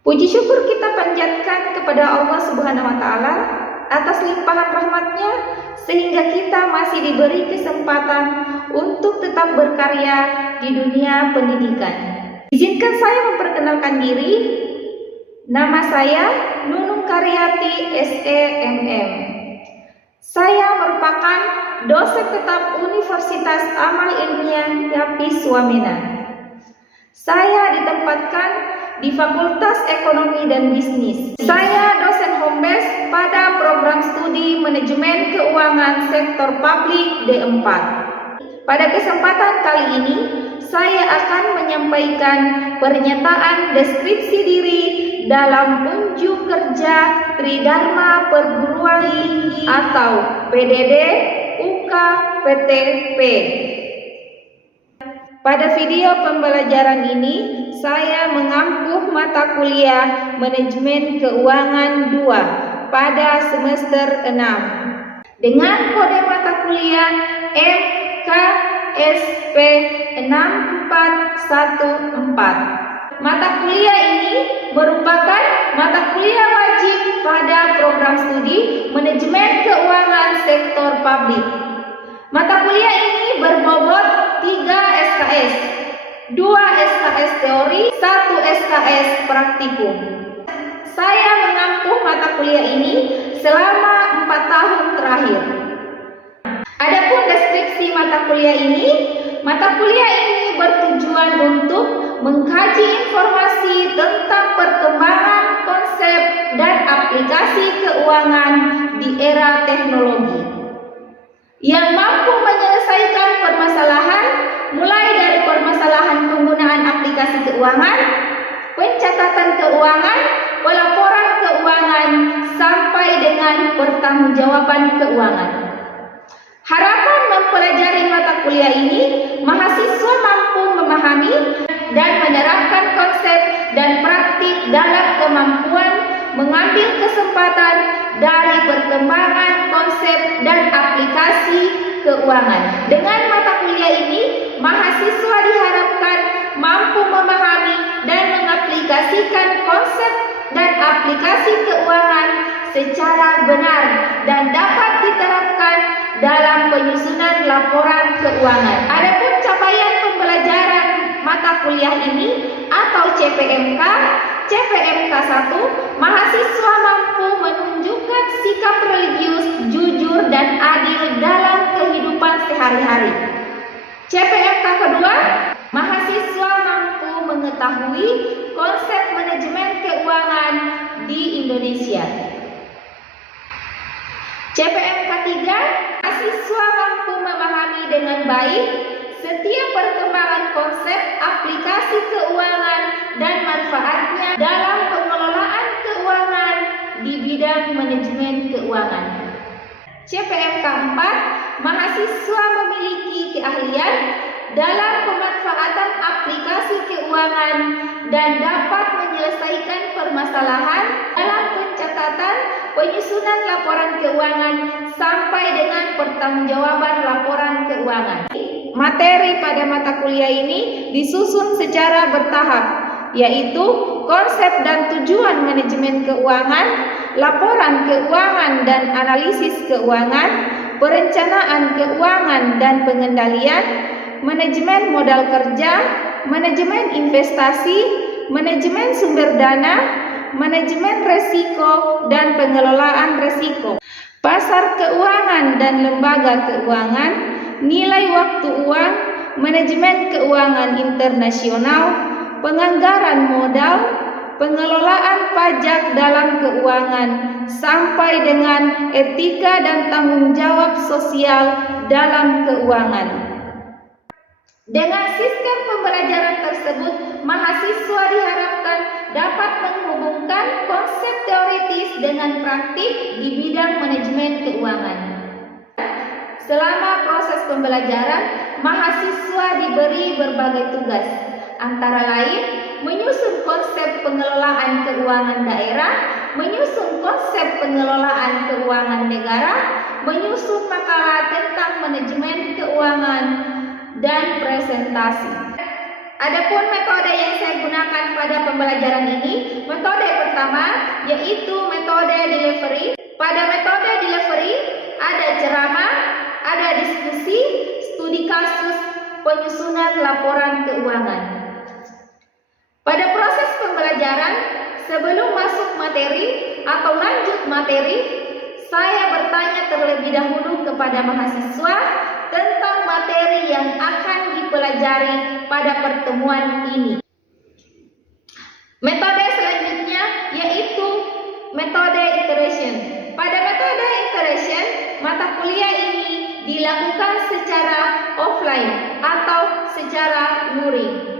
Puji syukur kita panjatkan kepada Allah Subhanahu wa Ta'ala atas limpahan rahmat-Nya sehingga kita masih diberi kesempatan untuk tetap berkarya di dunia pendidikan. Izinkan saya memperkenalkan diri. Nama saya Nunung Karyati SEMM. Saya merupakan dosen tetap Universitas Amal Ilmiah Yapis Wamena. Saya ditempatkan di Fakultas Ekonomi dan Bisnis. Saya dosen home base pada program studi Manajemen Keuangan Sektor Publik D4. Pada kesempatan kali ini, saya akan menyampaikan pernyataan deskripsi diri dalam unjuk kerja Tridharma Perguruan Tinggi atau PDD UKPTP. Pada video pembelajaran ini, saya mengampu mata kuliah Manajemen Keuangan 2 pada semester 6 dengan kode mata kuliah MKSP 6414. Mata kuliah ini merupakan mata kuliah wajib pada program studi Manajemen Keuangan Sektor Publik. Mata kuliah ini berbobot 3 SKS, 2 SKS teori, 1 SKS praktikum. Saya mengampu mata kuliah ini selama 4 tahun terakhir. Adapun deskripsi mata kuliah ini bertujuan untuk mengkaji informasi tentang perkembangan konsep dan aplikasi keuangan di era teknologi yang mampu menyelesaikan permasalahan mulai dari permasalahan penggunaan aplikasi keuangan, pencatatan keuangan, pelaporan keuangan, sampai dengan pertanggungjawaban keuangan. Harapan mempelajari mata kuliah ini, mahasiswa mampu memahami dan menerapkan konsep dan praktik dalam kemampuan mengambil kesempatan dari perkembangan konsep dan aplikasi keuangan. Dengan mata kuliah ini, mahasiswa diharapkan mampu memahami dan mengaplikasikan konsep dan aplikasi keuangan secara benar dan dapat diterapkan dalam penyusunan laporan keuangan. Adapun capaian pembelajaran mata kuliah ini atau CPMK 1, mahasiswa mampu menunjukkan sikap religius, jujur, dan adil dalam kehidupan sehari-hari. CPMK kedua, mahasiswa mampu mengetahui konsep manajemen keuangan di Indonesia. CPMK 3, mahasiswa mampu memahami dengan baik setiap perkembangan konsep aplikasi keuangan dan manfaatnya dalam pengelolaan keuangan di bidang manajemen keuangan. CPMK 4, mahasiswa memiliki keahlian dalam pemanfaatan aplikasi keuangan dan dapat menyelesaikan permasalahan dalam pencatatan, penyusunan laporan keuangan, sampai dengan pertanggungjawaban laporan keuangan. Materi pada mata kuliah ini disusun secara bertahap, yaitu konsep dan tujuan manajemen keuangan, laporan keuangan dan analisis keuangan, perencanaan keuangan dan pengendalian, manajemen modal kerja, manajemen investasi, manajemen sumber dana, manajemen resiko dan pengelolaan resiko, pasar keuangan dan lembaga keuangan, nilai waktu uang, manajemen keuangan internasional, penganggaran modal, pengelolaan pajak dalam keuangan, sampai dengan etika dan tanggung jawab sosial dalam keuangan. Dengan sistem pembelajaran tersebut, mahasiswa diharapkan dapat menghubungkan konsep teoritis dengan praktik di bidang manajemen keuangan. Selama proses pembelajaran, mahasiswa diberi berbagai tugas, antara lain menyusun konsep pengelolaan keuangan daerah, menyusun konsep pengelolaan keuangan negara, menyusun makalah tentang manajemen keuangan, dan presentasi. Adapun metode yang saya gunakan pada pembelajaran ini, metode pertama yaitu metode delivery. Pada metode delivery ada ceramah, ada diskusi, studi kasus, penyusunan laporan keuangan. Pada proses pembelajaran, sebelum masuk materi atau lanjut materi, saya bertanya terlebih dahulu kepada mahasiswa tentang materi yang akan dipelajari pada pertemuan ini. Metode selanjutnya yaitu metode iteration. Pada metode iteration, mata kuliah ini dilakukan secara offline atau secara luring.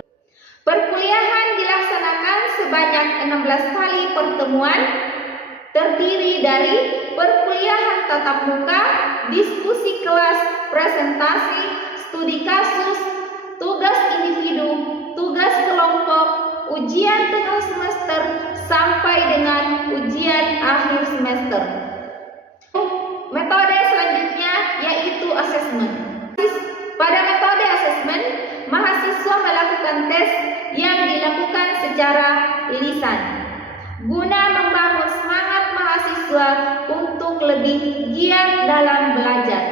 Perkuliahan dilaksanakan sebanyak 16 kali pertemuan, terdiri dari perkuliahan tatap muka, diskusi kelas, presentasi, studi kasus, tugas individu, tugas kelompok, ujian tengah semester, sampai dengan ujian akhir semester. Metode selanjutnya yaitu assessment. Pada metode assessment, mahasiswa melakukan tes yang dilakukan secara lisan, guna membangun semangat mahasiswa untuk lebih giat dalam belajar.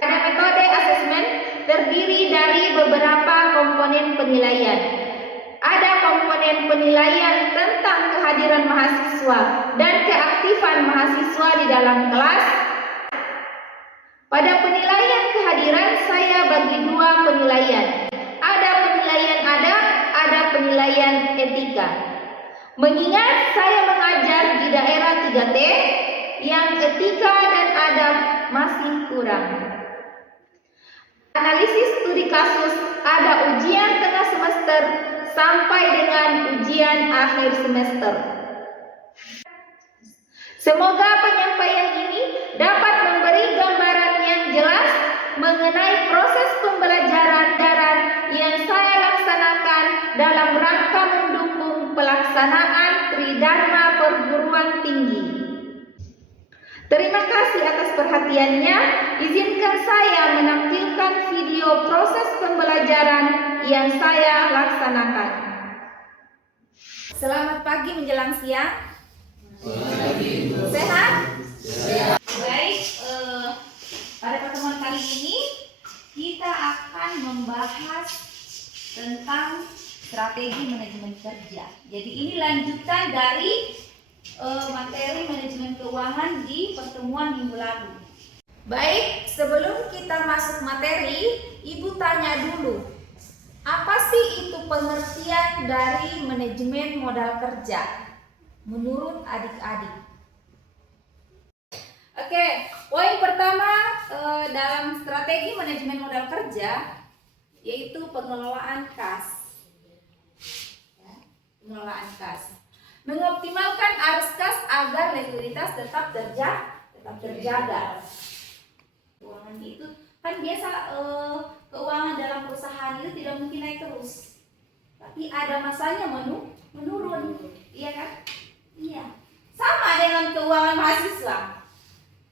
Pada metode assessment terdiri dari beberapa komponen penilaian. Ada komponen penilaian tentang kehadiran mahasiswa dan keaktifan mahasiswa di dalam kelas. Pada penilaian kehadiran saya bagi dua penilaian. Ada penilaian adab, ada penilaian etika. Mengingat saya mengajar di daerah 3T, yang etika dan adab masih kurang. Analisis studi kasus, ada ujian tengah semester sampai dengan ujian akhir semester. Semoga penyampaian ini dapat memberi gambaran yang jelas mengenai proses pembelajaran yang saya laksanakan dalam rangka mendukung pelaksanaan Tridharma Perguruan Tinggi. Terima kasih atas perhatiannya. Izinkan saya menampilkan video proses pembelajaran yang saya laksanakan. Selamat pagi menjelang siang. Sehat? Baik, pada pertemuan kali ini kita akan membahas tentang strategi manajemen kerja. Jadi ini lanjutan dari materi manajemen keuangan di pertemuan minggu lalu. Baik, sebelum kita masuk materi, Ibu tanya dulu, apa sih itu pengertian dari manajemen modal kerja menurut adik-adik? Oke, poin pertama dalam strategi manajemen modal kerja yaitu pengelolaan kas. Pengelolaan kas. Mengoptimalkan arus kas agar likuiditas tetap terjaga. Keuangan itu kan biasa, keuangan dalam perusahaan itu tidak mungkin naik terus, tapi ada masanya menurun, iya kan? Iya. Sama dengan keuangan mahasiswa.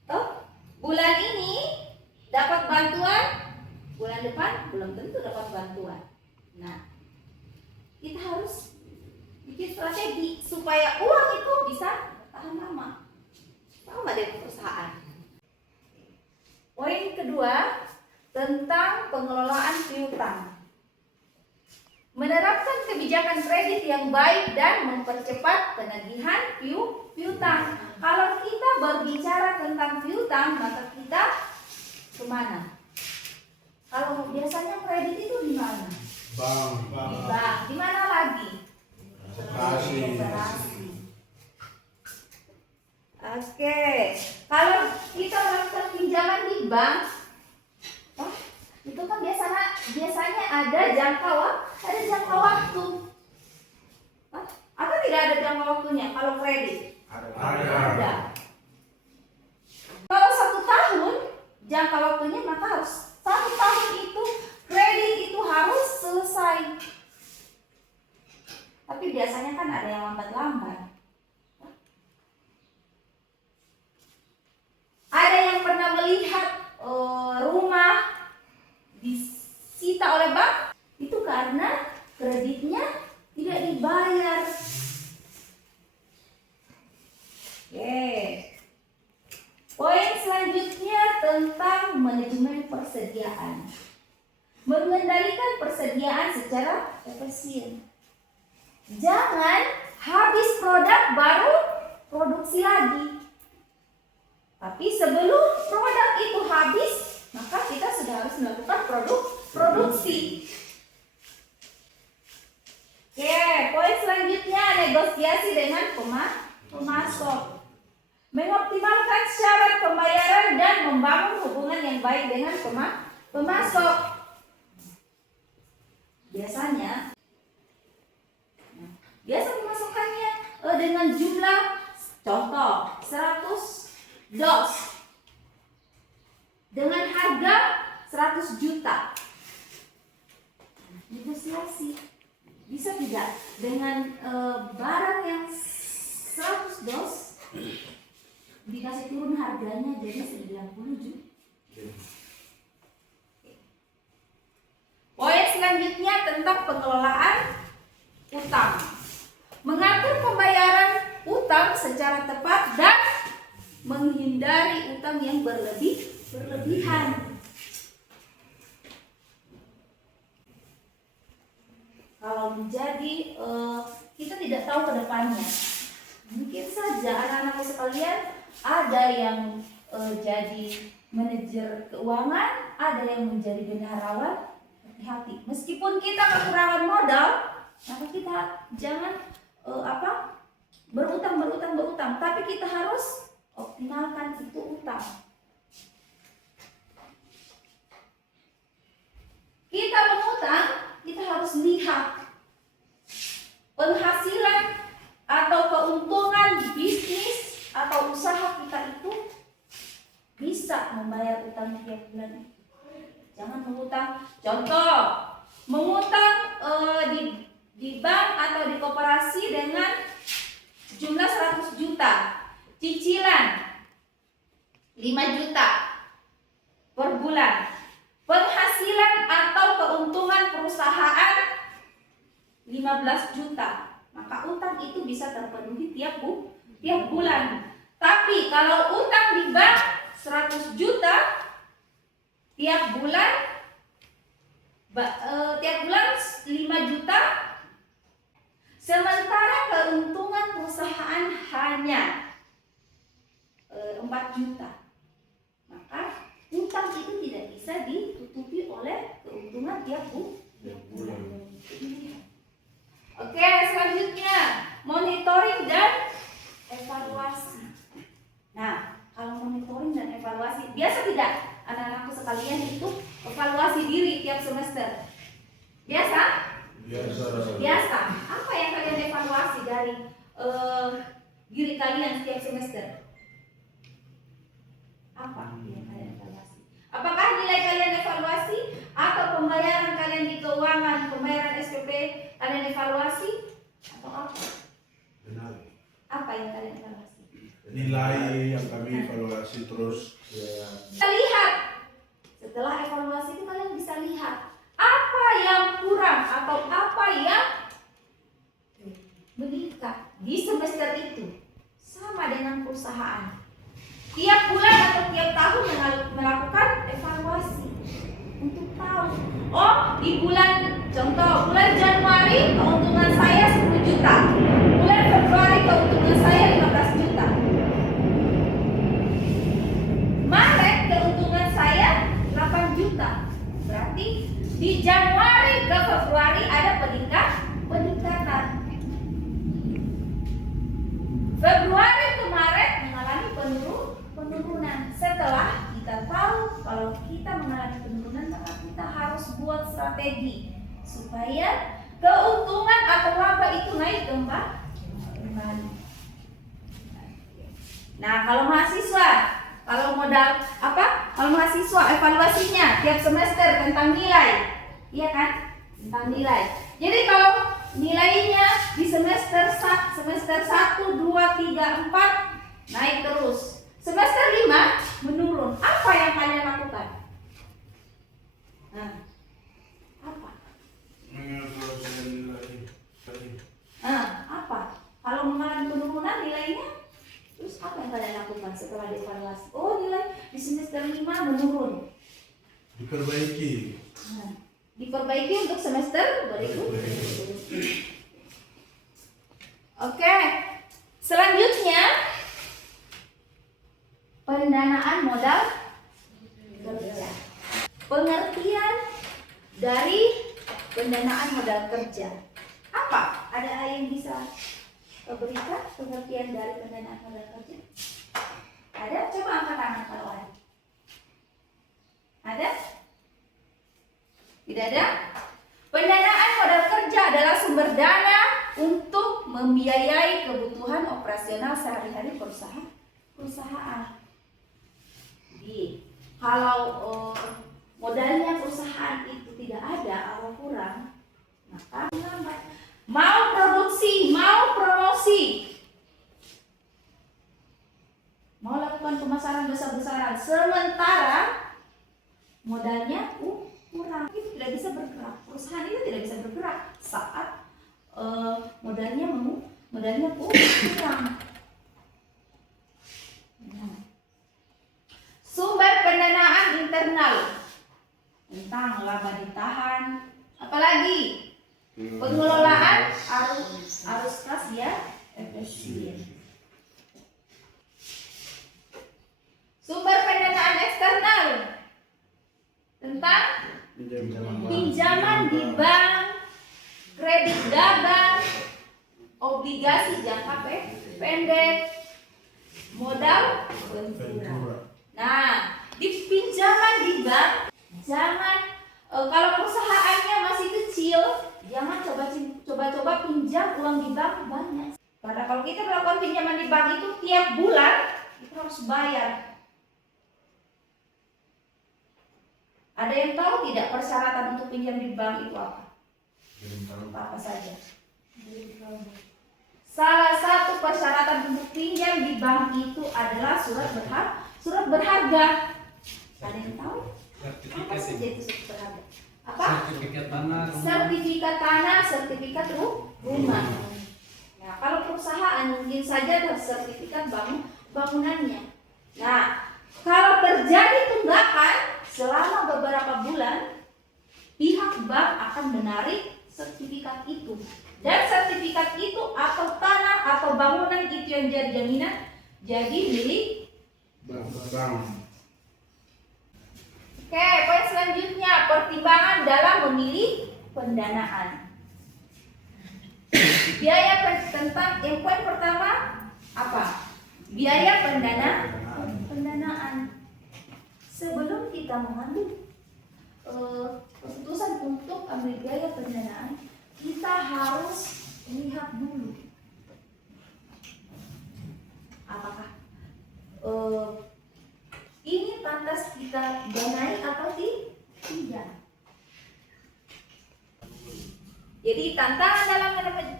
Toh, bulan ini dapat bantuan, bulan depan belum tentu dapat bantuan. Nah, kita harus bikin strategi supaya uang itu bisa tahan lama. Sama dengan perusahaan. Poin kedua tentang pengelolaan piutang. Menerapkan kebijakan kredit yang baik dan mempercepat penagihan piutang. Kalau kita berbicara tentang piutang, maka kita kemana? Kalau biasanya kredit itu di mana? Bank. Di bank. Di mana lagi? Koperasi. Oke. Kalau kita melakukan pinjaman di bank, itu kan biasanya ada jangka waktu. Atau tidak ada jangka waktunya kalau kredit? Ada. Kalau 1 tahun jangka waktunya, maka harus 1 tahun itu kredit itu harus selesai. Tapi biasanya kan ada yang lambat-lambat. Ada yang pernah melihat rumah disita oleh bank? Itu karena kredit dibayar. Oke. Poin selanjutnya tentang manajemen persediaan. Mengendalikan persediaan secara efisien. Jangan habis produk baru produksi lagi. Tapi sebelum produk itu habis, maka kita sudah harus melakukan produksi. Oke, poin selanjutnya negosiasi dengan pemasok. Mengoptimalkan syarat pembayaran dan membangun hubungan yang baik dengan pemasok. Biasa pemasukannya dengan jumlah, contoh 100 dos dengan harga 100 juta. Negosiasi. Bisa tidak dengan barang yang 100 dos dikasih turun harganya jadi 90 juta. Poin selanjutnya tentang pengelolaan utang. Mengatur pembayaran utang secara tepat dan menghindari utang yang berlebihan. Kalau menjadi kita tidak tahu ke depannya. Mungkin saja anak-anak sekalian ada yang jadi manajer keuangan, ada yang menjadi bendaharawan. Hati-hati. Meskipun kita kekurangan modal, maka kita jangan berutang, tapi kita harus optimalkan itu utang. Kita mengutang, kita harus lihat penghasilan atau keuntungan bisnis atau usaha kita itu bisa membayar utang tiap bulan. Jangan mengutang. Contoh, mengutang di bank atau di koperasi dengan jumlah 100 juta, cicilan 5 juta per bulan, penghasilan atau keuntungan perusahaan 15 juta, maka utang itu bisa terpenuhi tiap bulan. Tapi kalau utang di bank 100 juta tiap bulan 5 juta, sementara keuntungan perusahaan hanya 4 juta, maka utang itu tidak bisa ditutupi oleh keuntungan tiap bulan. Oke, selanjutnya monitoring dan evaluasi. Nah, kalau monitoring dan evaluasi, biasa tidak anak-anakku sekalian itu evaluasi diri tiap semester? Biasa? Biasa. Apa yang kalian evaluasi dari diri kalian setiap semester? Apa yang kalian evaluasi? Apakah nilai kalian evaluasi atau pembayaran kalian di keuangan, pembayaran SPP kalian evaluasi atau apa? Apa yang kalian evaluasi? Nilai yang kami evaluasi terus. Kita lihat. Setelah evaluasi itu kalian bisa lihat apa yang kurang atau apa yang meningkat di semester itu. Sama dengan perusahaan. Tiap bulan atau tiap tahun melakukan evaluasi untuk tahu, oh di contoh bulan Januari keuntungan saya 10 juta, bulan Februari keuntungan saya 15 juta, Maret keuntungan saya 8 juta. Berarti di Januari ke Februari ada peningkatan. Februari ke Maret mengalami penurunan. Setelah kita tahu kalau kita mengalami penurunan, maka kita harus buat strategi supaya keuntungan atau laba itu naik kembali. Nah, kalau mahasiswa, kalau mahasiswa evaluasinya tiap semester tentang nilai, iya kan? Tentang nilai. Jadi kalau nilainya di semester 1, 2, 3, 4 naik terus. Semester 5 menurun. Apa yang kalian lakukan? Nah, apa? setelah dievaluasi? Oh, nilai di semester 5 menurun. Diperbaiki. Nah, diperbaiki untuk semester berikutnya. Oke, selanjutnya pendanaan modal kerja. Pengertian dari pendanaan modal kerja. Apa? Ada yang bisa berikan pengertian dari pendanaan modal kerja? Ada? Coba angkat tangan kalau ada. Ada? Tidak ada? Pendanaan modal kerja adalah sumber dana untuk membiayai kebutuhan operasional sehari-hari perusahaan. Jadi, kalau modalnya perusahaan itu tidak ada atau kurang, maka lambat. Mau produksi, mau promosi, mau lakukan pemasaran besar-besaran, sementara modalnya kurang, itu tidak bisa bergerak. Perusahaan itu tidak bisa bergerak saat modalnya kurang. Sumber pendanaan internal tentang laba ditahan, apalagi pengelolaan arus kas ya efisien. Sumber pendanaan eksternal tentang pinjaman di bank, kredit dagang, obligasi jangka pendek, modal ventura. Nah, di pinjaman di bank, jangan kalau perusahaannya masih kecil, jangan coba-coba pinjam uang di bank banyak. Karena kalau kita melakukan pinjaman di bank itu tiap bulan kita harus bayar. Ada yang tahu tidak persyaratan untuk pinjam di bank itu apa? Apa saja? Salah satu persyaratan untuk pinjam di bank itu adalah surat berharga. Ada yang tahu? Apa saja itu surat berharga? Apa? Sertifikat tanah, sertifikat rumah. Nah, kalau perusahaan mungkin saja ada sertifikat bangunannya. Nah, kalau terjadi tunggakan selama beberapa bulan, pihak bank akan menarik sertifikat itu. Dan sertifikat itu atau tanah atau bangunan itu yang jadi jaminan jadi milik bank. Oke, poin selanjutnya pertimbangan dalam memilih pendanaan. Biaya tentang yang poin pertama apa? Biaya pendanaan. Sebelum kita mengambil keputusan untuk ambil biaya pendanaan, kita harus lihat dulu apakah ini pantas kita danai atau tidak. Jadi tantangan dalam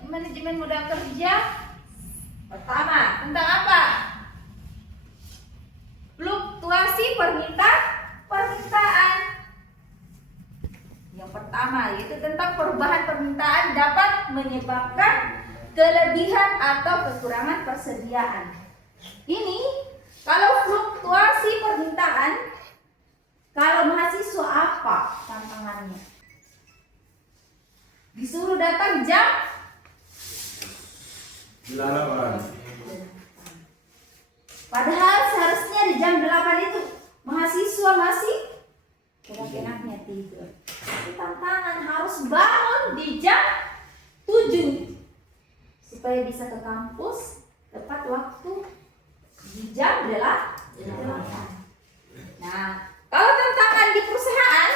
manajemen modal kerja pertama tentang apa? Fluktuasi permintaan. Yang pertama yaitu tentang perubahan permintaan dapat menyebabkan kelebihan atau kekurangan persediaan. Ini kalau fluktuasi permintaan, kalau mahasiswa apa tantangannya? Disuruh datang jam 8. Padahal seharusnya di jam 8 itu mahasiswa masih enak-enaknya tidur. Tapi tantangan harus bangun di jam 7 supaya bisa ke kampus tepat waktu di jam 8. Nah, kalau tantangan di perusahaan,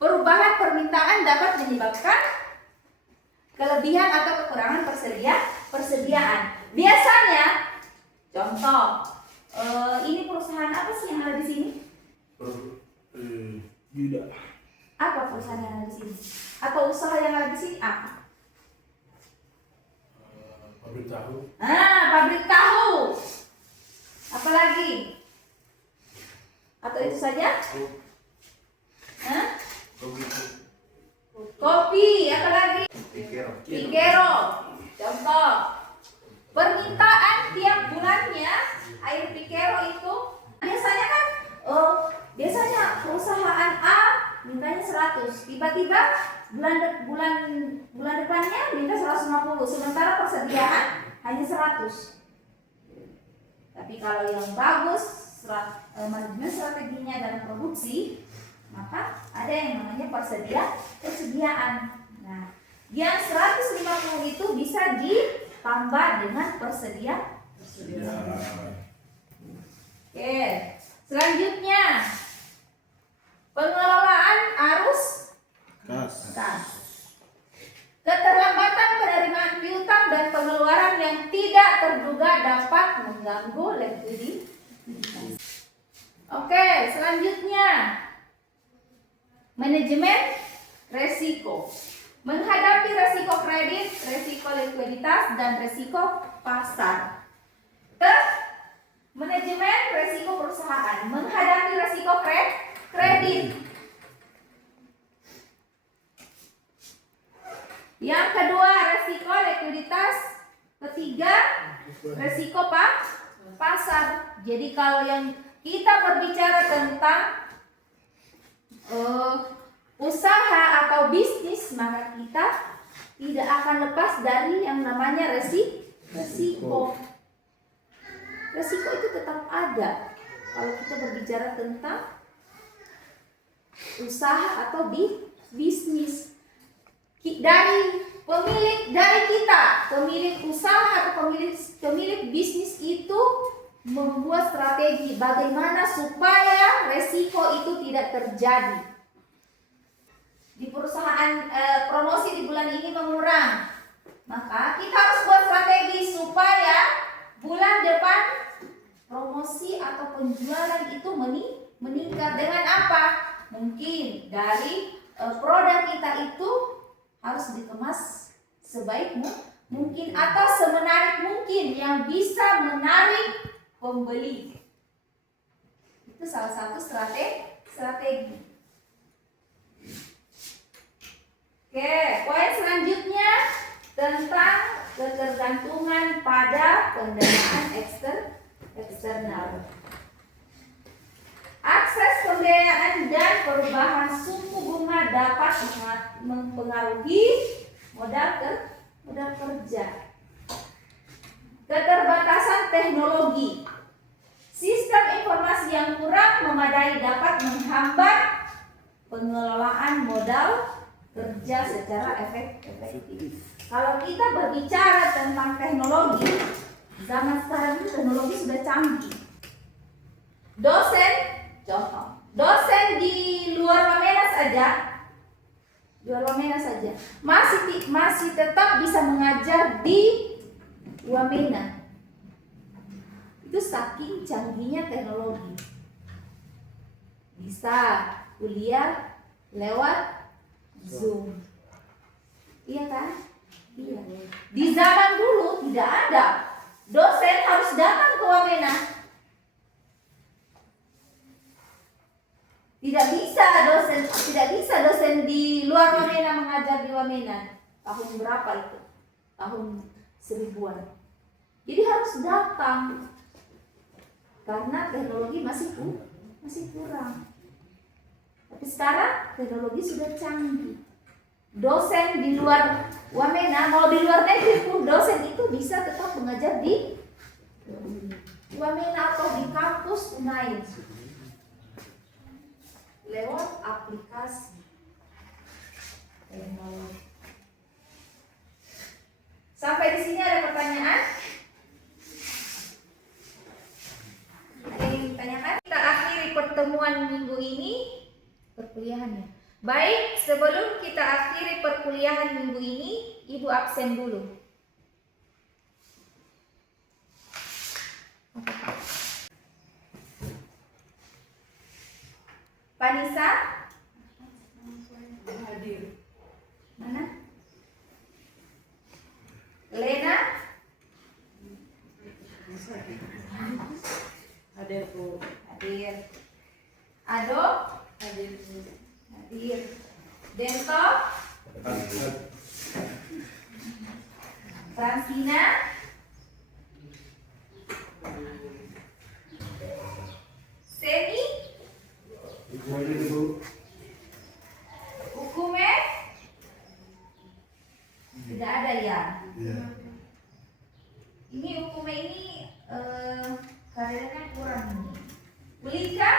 perubahan permintaan dapat menyebabkan kelebihan atau kekurangan persediaan. Biasanya, contoh, ini perusahaan apa sih yang ada di sini? Tidak. Apa perusahaan yang ada di sini? Atau usaha yang ada di sini apa? Pabrik tahu. Pabrik tahu. Apalagi? Atau itu saja? Kopi, apalagi? Pikero. Contoh, permintaan tiap bulannya air 100. Tiba-tiba bulan depannya minta 150, sementara persediaan hanya 100. Tapi kalau yang bagus manajemen strateginya dalam produksi, maka ada yang namanya persediaan. Nah, yang 150 itu bisa ditambah dengan persediaan. Oke, selanjutnya pengelolaan arus kas. Keterlambatan penerimaan piutang dan pengeluaran yang tidak terduga dapat mengganggu likuiditas. Oke, selanjutnya manajemen resiko. Menghadapi resiko kredit, resiko likuiditas, dan resiko pasar. Manajemen resiko perusahaan. Menghadapi resiko kredit. Yang kedua, resiko likuiditas. Ketiga, resiko pasar. Jadi kalau yang kita berbicara tentang usaha atau bisnis, maka kita tidak akan lepas dari yang namanya resiko. Resiko itu tetap ada kalau kita berbicara tentang usaha atau bisnis. Dari pemilik usaha atau pemilik bisnis itu membuat strategi bagaimana supaya resiko itu tidak terjadi. Di perusahaan promosi di bulan ini mengurang, maka kita harus buat strategi supaya bulan depan promosi atau penjualan itu meningkat. Dengan apa? Mungkin dari produk kita itu harus dikemas sebaik mungkin atau semenarik mungkin yang bisa menarik pembeli. Itu salah satu strategi. Oke, poin selanjutnya tentang ketergantungan pada pendanaan eksternal. Akses pembiayaan dan perubahan suku bunga dapat mempengaruhi modal kerja. Keterbatasan teknologi. Sistem informasi yang kurang memadai dapat menghambat pengelolaan modal kerja secara efektif. Kalau kita berbicara tentang teknologi, zaman sekarang ini teknologi sudah canggih. Dosen di luar Wamena saja masih tetap bisa mengajar di Wamena. Itu saking canggihnya teknologi. Bisa kuliah lewat Zoom. Iya kan? Iya. Di zaman dulu tidak ada. Dosen harus datang ke Wamena. Tidak bisa dosen di luar Wamena mengajar di Wamena. Tahun berapa itu? Tahun 1000-an. Jadi harus datang. Karena teknologi masih kurang. Tapi sekarang teknologi sudah canggih. Dosen di luar Wamena, mau di luar negeri pun dosen itu bisa tetap mengajar di Wamena atau di kampus lain lewat aplikasi teknologi. Sampai di sini ada pertanyaan? Ada yang ditanyakan? Kita akhiri pertemuan minggu ini perkuliahannya. Baik, sebelum kita akhiri perkuliahan minggu ini, Ibu absen dulu. Panisa? Hadir. Mana? Lena? Hadir, Bu. Hadir. Ado? Hadir, Bu. Hadir. Dento? Fransina? Semi? Iya. Iya. Ini hukumnya ini karirnya kurang ini. Ulika.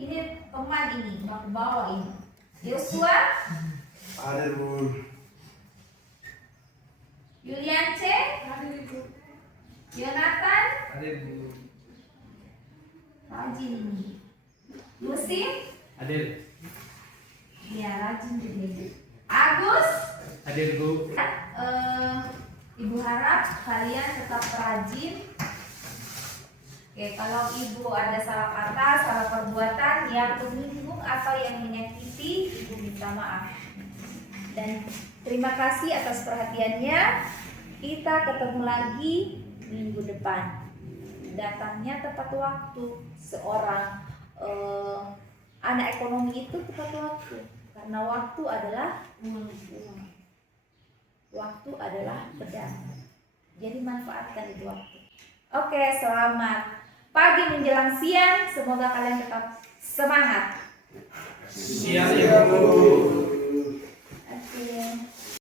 Ini teman ini, bang bawah ini. Yosua, Hadir Bu. Yuliance, Yonatan, Hadir Bu. rajin ini. Lucy, Hadir. iya rajin juga. Agus, Hadir Bu. Ibu harap kalian tetap rajin. Oke, kalau ibu ada salah kata, salah perbuatan yang menyinggung atau yang menyakiti, ibu minta maaf. Dan terima kasih atas perhatiannya. Kita ketemu lagi minggu depan. Datangnya tepat waktu. Seorang anak ekonomi itu tepat waktu. Karena waktu adalah uang. Waktu adalah pedang. Jadi manfaatkan itu waktu. Oke, selamat pagi menjelang siang. Semoga kalian tetap semangat. Siap, Bu.